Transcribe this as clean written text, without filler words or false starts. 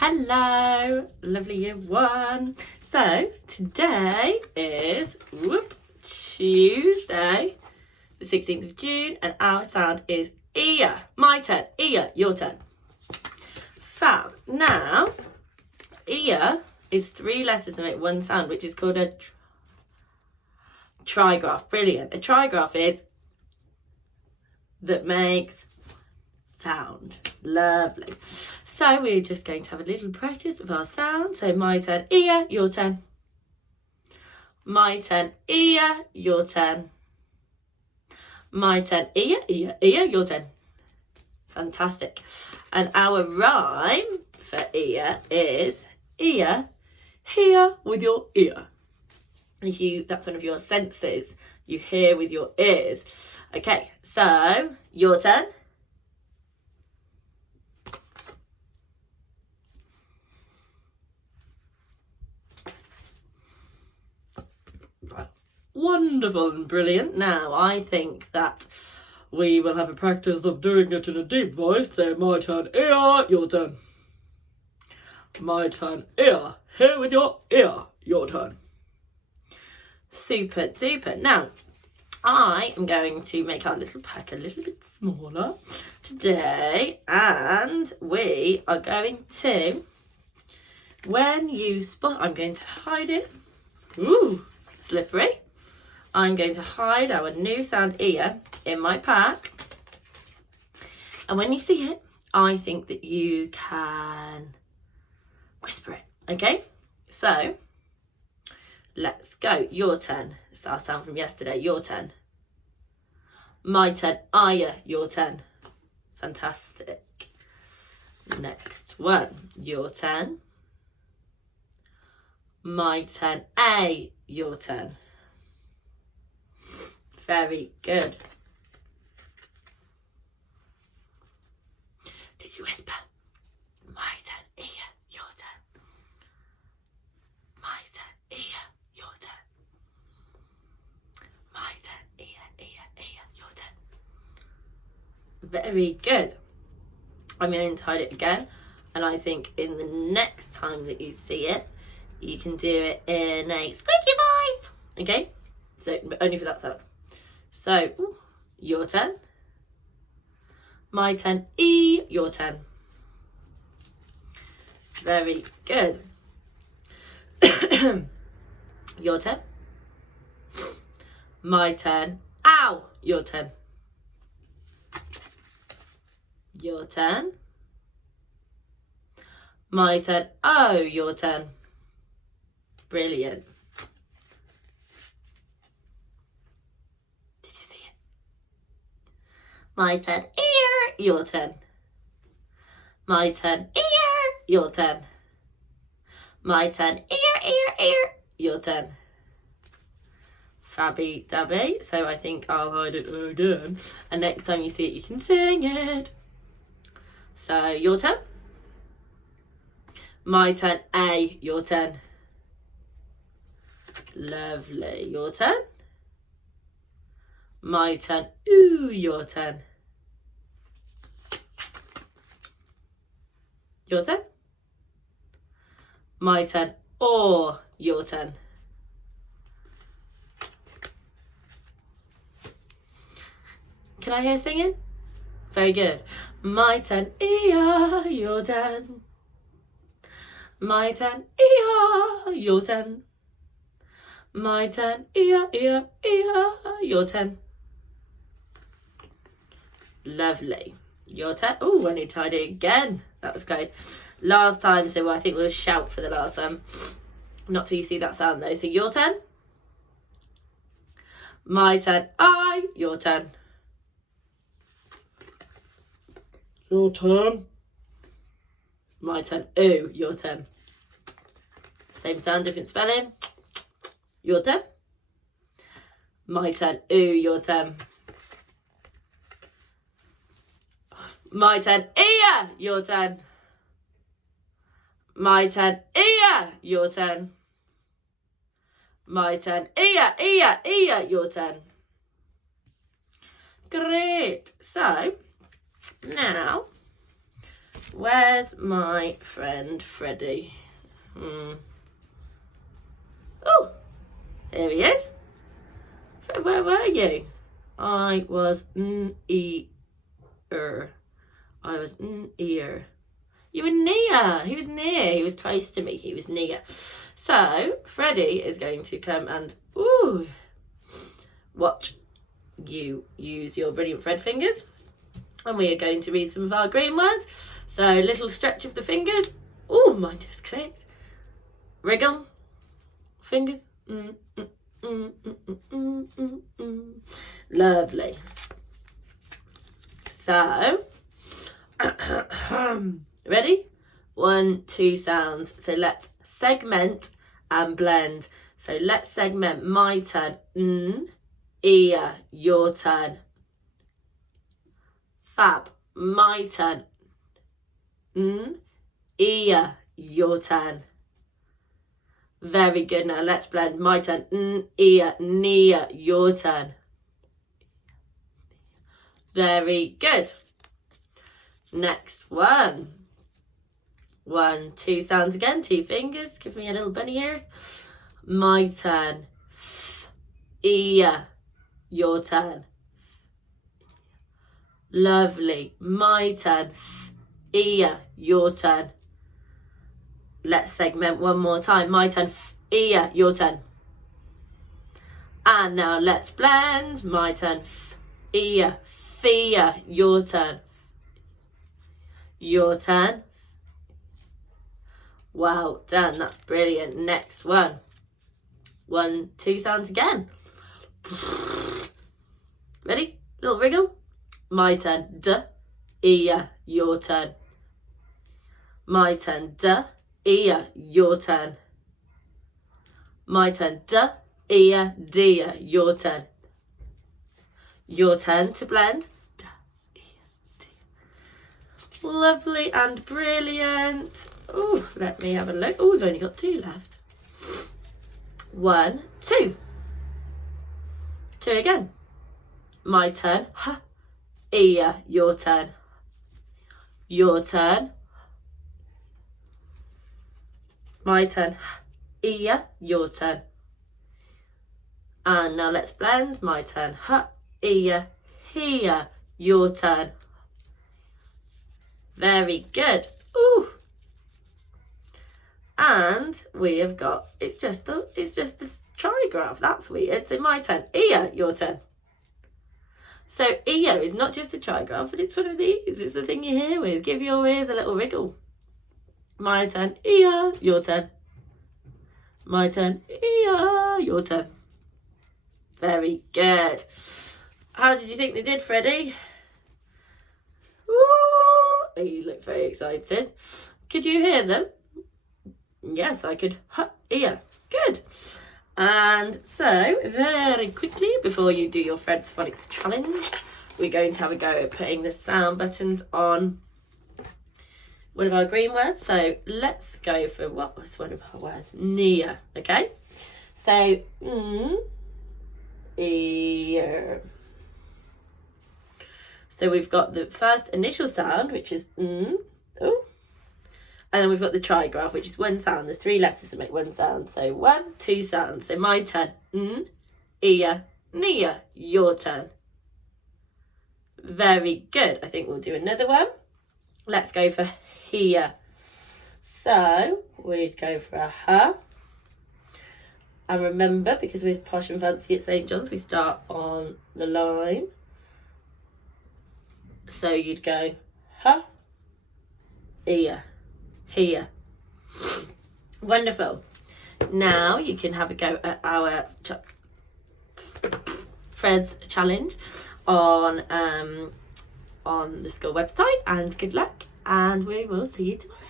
Hello, lovely year one. So today is Tuesday, the 16th of June, and our sound is ear. My turn. Ear, your turn. Fab. Now, ear is 3 letters to make one sound, which is called a trigraph. Brilliant. A trigraph is that makes sound. Lovely. So we're just going to have a little practice of our sound. So my turn, ear, your turn. My turn, ear, your turn. My turn, ear, ear, ear, your turn. Fantastic. And our rhyme for ear is ear, hear with your ear. That's one of your senses. You hear with your ears. Okay, so your turn. Wonderful and brilliant. Now, I think that we will have a practice of doing it in a deep voice. So, my turn, ear, your turn. My turn, ear. Hear with your ear, your turn. Super duper. Now, I am going to make our little pack a little bit smaller today. And we are going to, when you spot, I'm going to hide it. Ooh, slippery. I'm going to hide our new sound ear in my pack. And when you see it, I think that you can whisper it. Okay? So, let's go. Your turn. It's our sound from yesterday. Your turn. My turn. Aya. Your turn. Fantastic. Next one. Your turn. My turn. A. Your turn. Very good. Did you whisper? My turn, ear, your turn. My turn, ear, your turn. My turn, ear, your turn. Very good. I'm going to hide it again. And I think in the next time that you see it, you can do it in a squeaky voice. Okay? So, only for that sound. So, your turn. My turn, E, your turn. Very good. Your turn. My turn, ow, your turn. Your turn. My turn, oh, your turn. Brilliant. My turn, ear, your turn. My turn, ear, your turn. My turn, ear, your turn. Fabby dabby. So I think I'll hide it again. And next time you see it, you can sing it. So your turn. My turn, A, your turn. Lovely. Your turn. My turn, ooh, your turn. Your turn. My turn, or, your turn. Can I hear singing? Very good. My turn, ear, your turn. My turn, ear, your turn. My turn, ear, your turn. Lovely. Your turn. Oh, I need to hide it again. That was close. Last time, so I think we'll shout for the last time. Not till you see that sound though. So your turn. My turn. I. Your turn. Your turn. My turn. Ooh, your turn. Same sound, different spelling. Your turn. My turn. Ooh, your turn. My turn, ear, your turn. My turn, ear, your turn. My turn, ear, your turn. Great. So, now Where's my friend Freddie? Oh, here he is. Fred, where were you? I was ear. I was ear. You were near. He was near. He was close to me. He was near. So Freddie is going to come and watch you use your brilliant Fred fingers, and we are going to read some of our green words. So little stretch of the fingers. Oh, mine just clicked. Wriggle. Fingers. Lovely. So, ready? 1, 2 sounds. So let's segment and blend. So let's segment. My turn. Ear. Your turn. Fab. My turn. Ear. Your turn. Very good. Now let's blend. My turn. Ear. Near. Your turn. Very good. Next one. 1, 2 sounds again. 2 fingers. Give me a little bunny ears. My turn. Ear. Your turn. Lovely. My turn. Ear. Your turn. Let's segment one more time. My turn. Ear. Your turn. And now let's blend. My turn. Ear. Fear. Your turn. Your turn. Well done. That's brilliant. Next one. 1, 2 sounds again. Ready? Little wriggle. My turn. Ear. Your turn. My turn. Ear. Your turn. My turn. Ear. Dear. Your turn. Your turn to blend. Lovely and brilliant. Oh, let me have a look. Oh, we've only got 2 left. 1, 2. 2 again. My turn. Ear. Your turn. Your turn. My turn. Ear. Your turn. And now let's blend. My turn. Ear. Here. Your turn. Very good. Ooh. And we have got, it's just this trigraph. That's weird. So my turn. Ear. Your turn. So ear is not just a trigraph, but it's one of these. It's the thing you hear with. Give your ears a little wriggle. My turn. Ear. Your turn. My turn. Ear. Your turn. Very good. How did you think they did, Freddie? Ooh, you look very excited. Could you hear them? Yes, I could. Ear. Good. And so, very quickly, before you do your Fred's Phonics challenge, we're going to have a go at putting the sound buttons on one of our green words. So let's go for, what was one of our words? Near. Okay? So, ear. So we've got the first initial sound, which is oh, and then we've got the trigraph, which is one sound. There's 3 letters to make one sound. So 1, 2 sounds. So my turn. Ear. Near. Your turn. Very good. I think we'll do another one. Let's go for here. So we'd go for a ha. And remember, because we're posh and fancy at St. John's, we start on the line. So you'd go ha, ear, here. Wonderful. Now you can have a go at our Fred's challenge on the school website, and good luck, and we will see you tomorrow.